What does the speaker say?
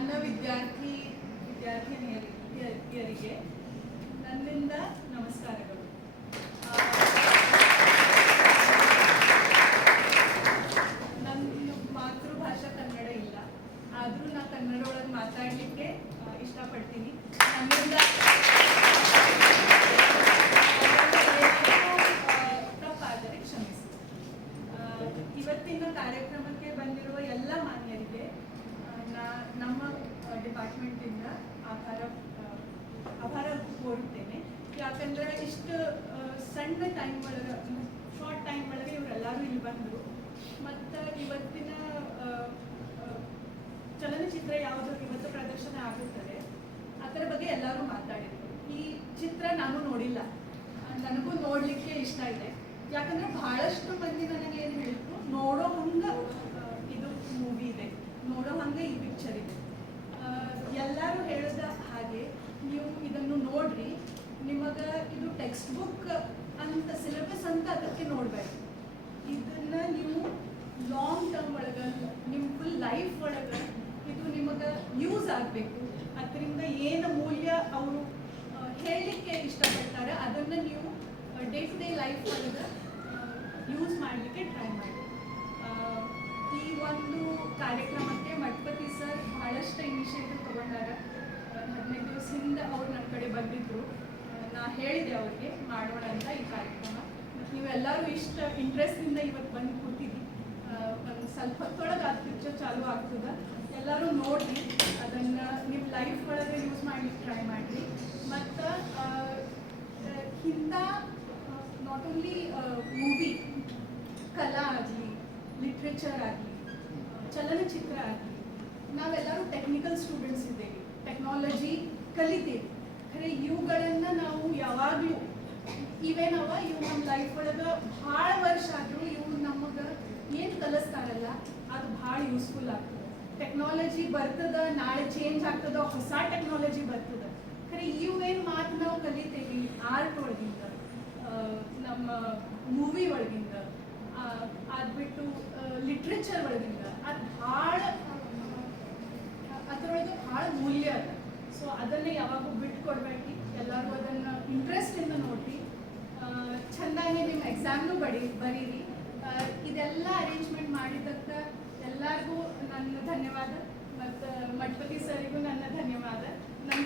ನನ್ನ ವಿದ್ಯಾರ್ಥಿನಿಯರಿಗೆ ನನ್ನಿಂದ ನಮಸ್ಕಾರಗಳು. ನನ್ನ ಮಾತೃಭಾಷೆ ಕನ್ನಡ ಇಲ್ಲ, ಆದರೂ ನಾ ಕನ್ನಡ ಒಳಗೆ ಮಾತಾಡಲಿಕ್ಕೆ ಇಷ್ಟಪಡ್ತೀನಿ. ನನ್ನಿಂದ ತಪ್ಪಾದರೆ ಕ್ಷಮಿಸಿ. ಇವತ್ತಿನ ಕಾರ್ಯಕ್ರಮಕ್ಕೆ ಬಂದಿರುವ ಎಲ್ಲ ಮಾನ್ಯರಿಗೆ ನಮ್ಮ ಡಿಪಾರ್ಟ್ಮೆಂಟಿಂದ ಆಭಾರ ಕೋರುತ್ತೇನೆ. ಯಾಕಂದರೆ ಇಷ್ಟು ಸಣ್ಣ ಟೈಮ್ ಒಳಗೆ, ಶಾರ್ಟ್ ಟೈಮ್ ಒಳಗೆ ಇವರೆಲ್ಲರೂ ಇಲ್ಲಿ ಬಂದರು. ಮತ್ತು ಇವತ್ತಿನ ಚಲನಚಿತ್ರ ಯಾವುದು ಇವತ್ತು ಪ್ರದರ್ಶನ ಆಗುತ್ತದೆ ಅದರ ಬಗ್ಗೆ ಎಲ್ಲರೂ ಮಾತಾಡಿದರು. ಈ ಚಿತ್ರ ನಾನು ನೋಡಿಲ್ಲ, ನನಗೂ ನೋಡಲಿಕ್ಕೆ ಇಷ್ಟ ಇದೆ. ಯಾಕಂದರೆ ಬಹಳಷ್ಟು ಮಂದಿ ನನಗೆ ಏನು ಹೇಳಿದ್ರು, ನೋಡೋ ಹಂಗೆ ಇದು ಮೂವಿ ಇದೆ, ನೋಡೋ ಹಂಗೆ ಈ ಪಿಕ್ಚರ್ ಇದೆ. ಎಲ್ಲರೂ ಹೇಳಿದ ಹಾಗೆ ನೀವು ಇದನ್ನು ನೋಡ್ರಿ. ನಿಮಗೆ ಇದು ಟೆಕ್ಸ್ಟ್ ಬುಕ್ ಅಂತ ಸಿಲೆಬಸ್ ಅಂತ ಅದಕ್ಕೆ ನೋಡಬೇಕು. ಇದನ್ನು ನೀವು ಲಾಂಗ್ ಟರ್ಮ್ ಒಳಗೆ, ನಿಮ್ಮ ಫುಲ್ ಲೈಫ್ ಒಳಗೆ ಇದು ನಿಮಗೆ ಯೂಸ್ ಆಗಬೇಕು. ಅದರಿಂದ ಏನು ಮೂಲ್ಯ ಅವರು ಹೇಳಲಿಕ್ಕೆ ಇಷ್ಟಪಡ್ತಾರೆ ಅದನ್ನು ನೀವು ಡೇ ಟು ಡೇ ಲೈಫ್ ಒಳಗೆ ಯೂಸ್ ಮಾಡಲಿಕ್ಕೆ ಟ್ರೈ ಮಾಡಿ. ಈ ಒಂದು ಕಾರ್ಯಕ್ರಮಕ್ಕೆ ಮಠಪತಿ ಸರ್ ಬಹಳಷ್ಟು ಇನಿಷಿಯೇಟಿವ್ ತಗೊಂಡಾಗ. 15 ದಿವಸದಿಂದ ಅವ್ರು ನನ್ನ ಕಡೆ ಬಂದಿದ್ದರು. ನಾ ಹೇಳಿದೆ ಅವ್ರಿಗೆ ಮಾಡೋಣ ಅಂತ ಈ ಕಾರ್ಯಕ್ರಮ. ಮತ್ತು ನೀವೆಲ್ಲರೂ ಇಷ್ಟು ಇಂಟ್ರೆಸ್ಟಿಂದ ಇವತ್ತು ಬಂದು ಕೂತಿದ್ದಿ. ಒಂದು ಸ್ವಲ್ಪ ಹೊತ್ತೊಳಗೆ ಅದು ಪಿಕ್ಚರ್ ಚಾಲೂ ಆಗ್ತದೆ. ಎಲ್ಲರೂ ನೋಡಿ ಅದನ್ನು ನಿಮ್ಮ ಲೈಫ್ ಒಳಗೆ ಯೂಸ್ ಮಾಡ್ಲಿಕ್ಕೆ ಟ್ರೈ ಮಾಡಿರಿ. ಮತ್ತು ಇಂಥ ನಾಟ್ ಓನ್ಲಿ ಮೂವಿ, ಕಲಾ ಆಗಲಿ, ಲಿಟ್ರೇಚರ್ ಆಗಲಿ, ಚಲನಚಿತ್ರ ಆಗಲಿ, ನಾವೆಲ್ಲರೂ ಟೆಕ್ನಿಕಲ್ ಸ್ಟೂಡೆಂಟ್ಸ್ ಇದ್ದೇವೆ, ಟೆಕ್ನಾಲಜಿ ಕಲಿತೀವಿ. ಖರೆ ಇವುಗಳನ್ನು ನಾವು ಯಾವಾಗಲೂ ಇವು ನಮ್ಮ ಲೈಫ್ ಒಳಗೆ ಭಾಳ ವರ್ಷ ಆದರೂ ಇವು ನಮಗೆ ಏನು ಕಲಿಸ್ತಾರಲ್ಲ ಅದು ಭಾಳ ಯೂಸ್ಫುಲ್ ಆಗ್ತದೆ. ಟೆಕ್ನಾಲಜಿ ಬರ್ತದೆ, ನಾಳೆ ಚೇಂಜ್ ಆಗ್ತದೆ, ಹೊಸ ಟೆಕ್ನಾಲಜಿ ಬರ್ತದೆ. ಖರೆ ಇವೇನು ಮಾತು ನಾವು ಕಲಿತೇವೆ ಆರ್ಟ್ ಒಳಗಿಂದ, ನಮ್ಮ ಮೂವಿ ಒಳಗಿಂದ, ಅದ್ಬಿಟ್ಟು ಲಿಟ್ರೇಚರ್ ಒಳಗಿಂದ, ಅದು ಅದರೊಳಗೆ ಭಾಳ ಮೂಲ್ಯ ಅದ. ಸೊ ಅದನ್ನೇ ಯಾವಾಗೂ ಬಿಟ್ಟು ಕೊಡಬೇಡಿ. ಎಲ್ಲರೂ ಅದನ್ನು ಇಂಟ್ರೆಸ್ಟಿಂದ ನೋಡಿರಿ. ಚೆಂದಾಗಿ ನಿಮ್ಮ ಎಕ್ಸಾಮ್ನೂ ಬರೀರಿ. ಇದೆಲ್ಲ ಅರೇಂಜ್ಮೆಂಟ್ ಮಾಡಿದ್ದಕ್ಕೆ ಎಲ್ಲರಿಗೂ ನನ್ನ ಧನ್ಯವಾದ. ಮತ್ತು ಮಠಪತಿ ಸರಿಗೂ ನನ್ನ ಧನ್ಯವಾದ. ನನ್ನ